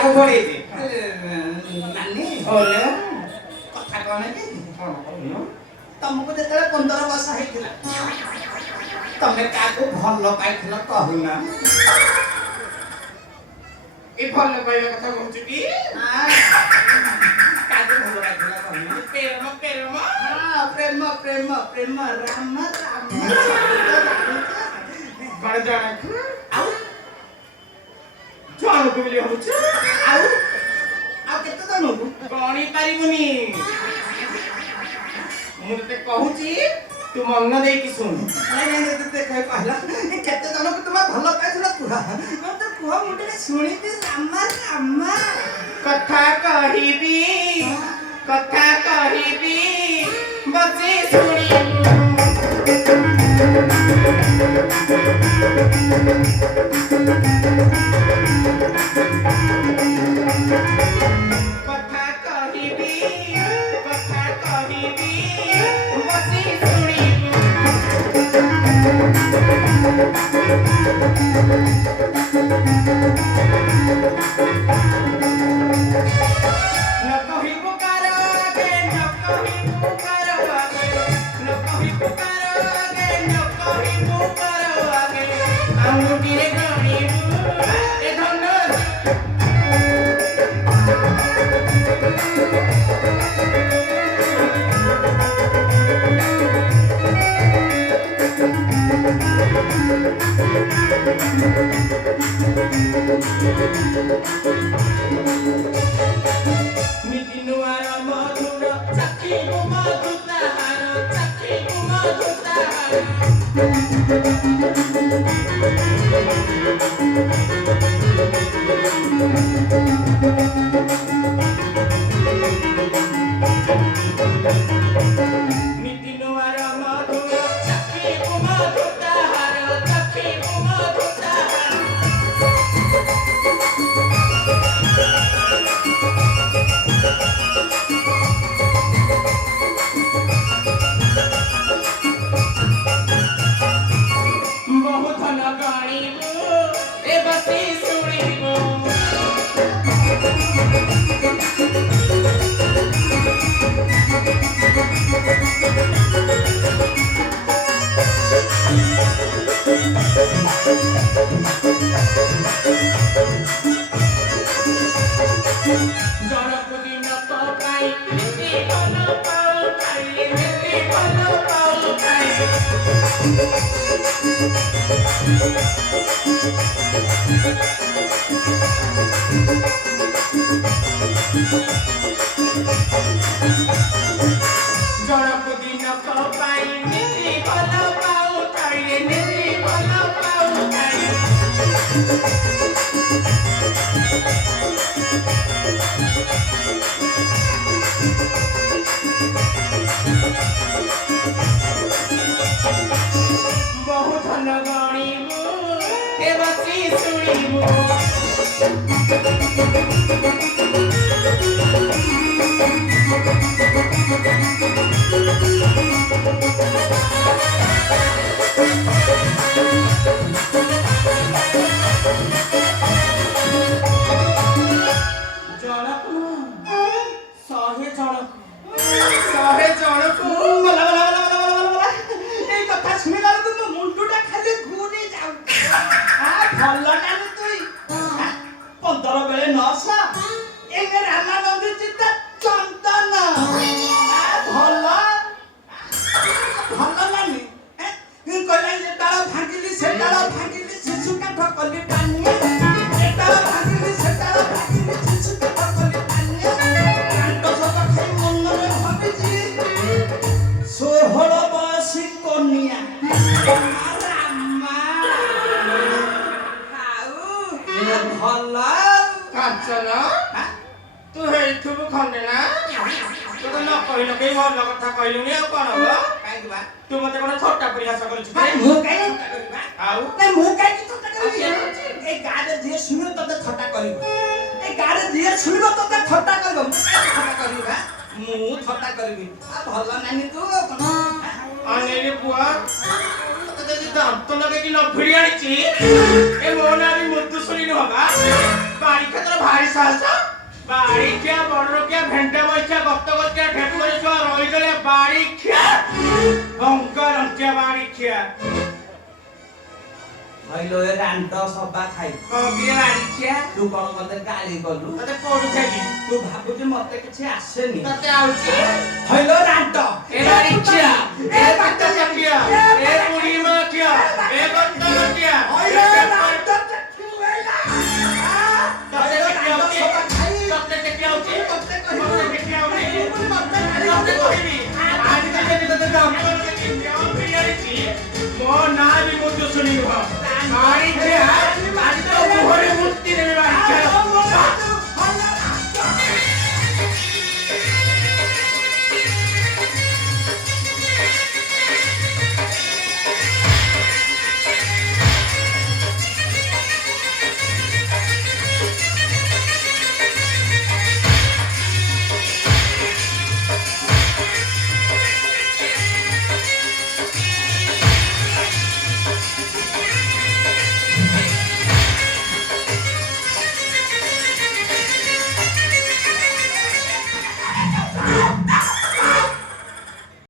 କାହାକୁ ପଳେଇଛି ନାନୀ ଓଲେ କଥା କଣ କି କଣ କହୁନ ତମକୁ ଯେତେବେଳେ 15 ବର୍ଷ ହେଇଥିଲା ତମେ କାହାକୁ ଭଲ ପାଇଥିଲ କହୁନା ଏ ଭଲ ପାଇବା କଥା କହୁଛୁ କି କାହାକୁ ଭଲ ପାଇଥିଲ କହୁନା ପ୍ରେମ ପ୍ରେମ ହଁ ପ୍ରେମ ପ୍ରେମ ପ୍ରେମ ରାମ ରାମ କଣ ଜଣକୁ ଆଉ ଜଣକୁ ବୋଲି ଭାବୁଛୁ ଆଉ ଆଉ କେତେ ଜଣକୁ ଗଣି ପାରିବୁନି ମୁଁ ତତେ କହୁଛି ତୁ ମନ ଦେଇକି ଶୁଣୁ କହିଲା କେତେ ଜଣକୁ ତୁମେ ଭଲ ପାଇଥିଲ କୁହ ତ କୁହ ମୁଁ ଟିକେ ଶୁଣିବି ରାମ ରାମ କଥା କହିବି ବସି ଶୁଣିବୁ କଥା କହିବି ବସି ଶୁଣିବୁ न କହିବୁ କାର ଆଗେ ନ କହିବୁ କାର ଆଗେ ନ କହିବୁ କାର ଆଗେ ନ କହିବୁ କାର ଆଗେ ଆଙ୍ଗୁଠିରେ ଗଣିବୁ ଏ ଧନ ନିତି ନୂଆର ମଧୁର ଚାଖିବୁ ମଧୁ ତାହାର ନିତି ନୂଆର ମଧୁର ଚାଖିବୁ ମଧୁ ତାହାର ବହୁ ଧନ ଗଣିବୁ ଏ ବସି ଶୁଣିବୁ ଜଣକୁ ଦିନକ ପାଇଁ ଏତେ ଭଲ ପାଉଥାଏ ଜଣକୁ ଦିନକ ପାଇଁ ଏତେ ଭଲ ପାଉଥାଏ ବହୁ ଧନ ଗଣିବୁ ଏ ବସି ଶୁଣିବୁ ଜଣକୁ ଶହେ ଜଣକୁ এই কথা শুনিলা তো ମୋ ମୁଣ୍ଡଟା ଖାଲି ଘୁରି ଯାଉଛି ଭଲ ନାନୀ ତୁଇ 15 ବେଳେ 900 ଏବେ ରାମାନନ୍ଦ ଚିତା ଚନ୍ଦନ ଭଲ ନାନୀ କହିଲା ଯେ ଡାଳ ଭାଙ୍ଗିଲି ସେ ଡାଳ ଭାଙ୍ଗିଲି ଶିଶୁ କାଠ କଲି ପାନିଆ ଏ ଡାଳ ଭାଙ୍ଗିଲି ସେ ଡାଳ ଭାଙ୍ଗିଲି ଶିଶୁ କାଠ କଲି ପାନିଆ କାଣ୍ଡ ସତ ଖାଇ ମନରେ ଭାବିଛି 16 ବୟସୀ କନ୍ୟା ଭଲ କାଞ୍ଚନ ତୁ ହେଇଥିବୁ ଖଣ୍ଡେ ନା ତୁ ତ ନ କହିଲ କେହି ଭଲ କଥା କହିଲୁନି ଆଉ କଣ ହବ ତୁ ମତେ କଣ ଥଟ୍ଟା ପରିହାସ କରୁଛୁ ମୁଁ କାଇଁ ଥଟ୍ଟା କରିବା ଆଉ ମୁଁ କାଇଁ ଥଟ୍ଟା କରିବି এই গাড়ে দিয়ে শুনে তোতে ଥଟ୍ଟା କରିବ এই ଗାড়ে দিয়ে শুনিବ তোতে ଥଟ୍ଟା କରିବ ମୁଁ କାଇଁ ଥଟ୍ଟା କରିବି ବା ମୁଁ ଥଟ୍ଟା କରିବି ଭଲ ନାନୀ ତୁ ଅନେଇରେ ପୁଅ ତତେ ଯଦି ଦାନ୍ତ ଲଗେଇକି ନ ଭିଡ଼ି ଆଣିଛି ଏ ମୋ ନାଁ ବି ମୃତ୍ୟୁ ଶୁଣି ନୁହଁ ବା ବାଡ଼ି କ୍ଷେତ୍ର ଭାରି ସାହସ ହଇଲୋ ଏ ରାଣ୍ଡ ସବା ଖାଇ କିଏ ରାଣିଚିଆ ତୁ କଣ ମତେ ଗାଳି କଲୁ ତତେ ପଢୁଥିଲି ତୁ ଭାବୁଛୁ ମତେ କିଛି ଆସେନି ତତେ ଆଉଚି ହଇଲୋ ରାଣ୍ଡ ଏ ରାଣିଚିଆ ଏ ବାଟ ଚକିଆ ଏ ବୁଢୀ ମାକିଆ ଏ ବଟ ମାକିଆ ହଇଲୋ ରାଣ୍ଡ ତତେ ଟେକି ଆଉଚି ତତେ ଟେକି ଆଉଚି ତତେ ଟେକି ଆଉଚି ତତେ କହିବି ଆଜି ଯଦି ତତେ ଦାମ ମୋ ନାଁ ବି ମୁଁ ଶୁଣିବ ରାଣିଚିଆ